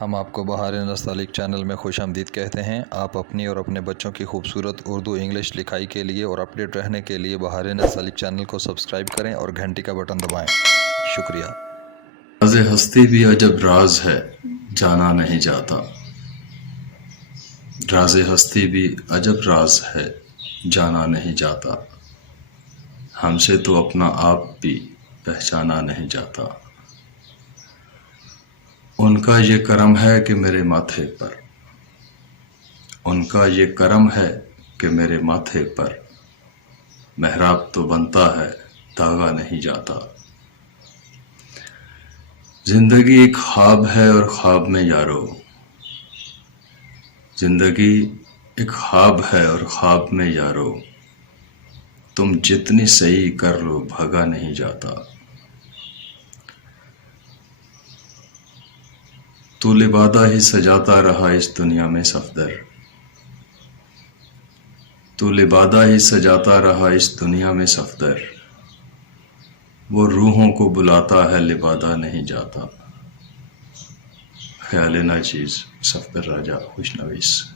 ہم آپ کو بہار نستعلیق چینل میں خوش آمدید کہتے ہیں۔ آپ اپنی اور اپنے بچوں کی خوبصورت اردو انگلش لکھائی کے لیے اور اپڈیٹ رہنے کے لیے بہار نستعلیق چینل کو سبسکرائب کریں اور گھنٹی کا بٹن دبائیں۔ شکریہ۔ راز ہستی بھی عجب راز ہے، جانا نہیں جاتا۔ راز ہستی بھی عجب راز ہے، جانا نہیں جاتا۔ ہم سے تو اپنا آپ بھی پہچانا نہیں جاتا۔ ان کا یہ کرم ہے کہ میرے ماتھے پر، ان کا یہ کرم ہے کہ میرے ماتھے پر محراب تو بنتا ہے، داغا نہیں جاتا۔ زندگی ایک خواب ہے اور خواب میں یارو، زندگی ایک خواب ہے اور خواب میں یارو، تم جتنی صحیح کر لو بھاگا نہیں جاتا۔ تو لبادہ ہی سجاتا رہا اس دنیا میں صفدر، تو لبادہ ہی سجاتا رہا اس دنیا میں صفدر، وہ روحوں کو بلاتا ہے لبادہ نہیں جاتا۔ خیال ناچیز، صفدر راجہ، خوش نویس۔